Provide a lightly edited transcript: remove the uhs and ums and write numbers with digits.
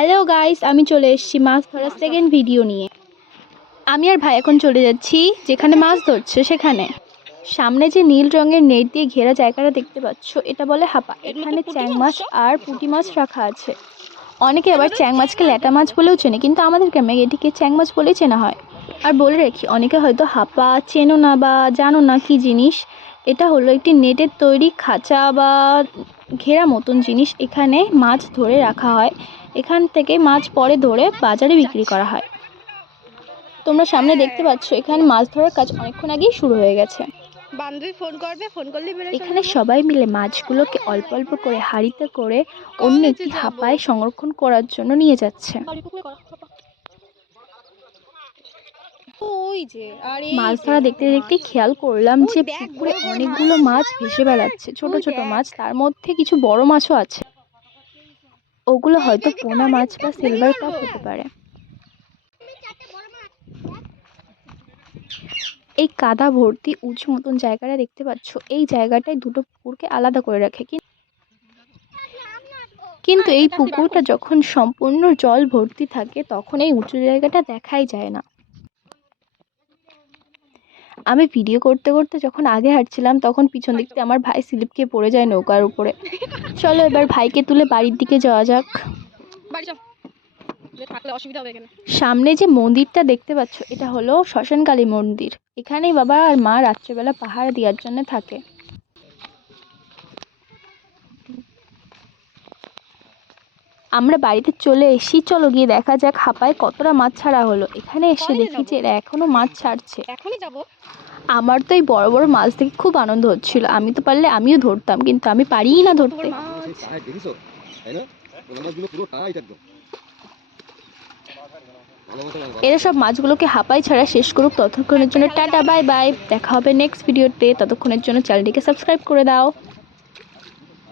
Hello guys, আমি চলে এসেছি মাছ ধরার সেকেন্ড ভিডিও নিয়ে। আমি আর ভাই এখন চলে যাচ্ছি যেখানে মাছ ধরছে সেখানে। সামনে যে নীল রঙের নেট দিয়ে ঘেরা জায়গাটা দেখতে পাচ্ছ, এটা বলে হাপা। এখানে চ্যাং মাছ আর পুঁটি মাছ রাখা আছে। অনেকে আবার চ্যাং মাছকে ল্যাটা মাছ বলেও চেনে, কিন্তু আমাদের গ্রামে এটিকে চ্যাং মাছ বলেই চেনা হয়। আর বলে রাখি, অনেকে হয়তো হাপা চেনো না বা জানো না কি জিনিস। এটা হলো একটি নেটের তৈরি খাঁচা বা ঘেরা মতন জিনিস। এখানে মাছ ধরে রাখা হয়। এখান থেকে মাছ পরে ধরে বাজারে বিক্রি করা হয়। তোমরা সামনে দেখতে পাচ্ছ এখানে মাছ ধরার কাজ অনেকক্ষণ আগেই শুরু হয়ে গেছে। বান্ধবী ফোন করবে, ফোন করলে বেরো। এখানে সবাই মিলে মাছগুলোকে অল্প অল্প করে হাঁড়িতে করে অন্য একটি হাপায় সংরক্ষণ করার জন্য নিয়ে যাচ্ছে। ওই যে আর মাছ ধরা দেখতে দেখতে খেয়াল করলাম যে পুকুরে অনেকগুলো মাছ ভেসে বেড়াচ্ছে, ছোট ছোট মাছ, তার মধ্যে কিছু বড় মাছও আছে। ওগুলো হয়তো পোনা মাছ বা সিলভার কাপ হতে পারে। এই কাদা ভর্তি উঁচু মতন জায়গাটা দেখতে পাচ্ছ, এই জায়গাটায় দুটো পুকুরকে আলাদা করে রাখে। কিন্তু এই পুকুরটা যখন সম্পূর্ণ জল ভর্তি থাকে তখন এই উঁচু জায়গাটা দেখাই যায় না। আমি ভিডিও করতে করতে যখন আগে হাঁটছিলাম তখন পিছন দিক থেকে আমার ভাই স্লিপ খেয়ে পড়ে যায় নৌকার উপরে। চলো এবার ভাইকে তুলে বাড়ির দিকে যাওয়া যাক। সামনে যে মন্দিরটা দেখতে পাচ্ছ, এটা হলো শ্মশানকালী মন্দির। এখানেই বাবা আর মা রাত্রেবেলা পাহারা দেওয়ার জন্য থাকে। আমরা বাড়িতে চলে এসেছি, চলো গিয়ে দেখা যাক হাপায় কতটা মাছ ছাড়া হলো। এখানে এসে দেখি যে এরা এখনো মাছ ছাড়ছে। আমার তো এই বড় বড় মাছ দেখে খুব আনন্দ হচ্ছিল। আমি তো পারলে আমিও ধরতাম, কিন্তু আমি পারিই না ধরতে। এরা সব মাছগুলোকে হাঁপায় ছাড়া শেষ করুক। ততক্ষণের জন্য টাটা, বাই বাই। দেখা হবে নেক্সট ভিডিওতে। ততক্ষণের জন্য চ্যানেলটিকে সাবস্ক্রাইব করে দাও।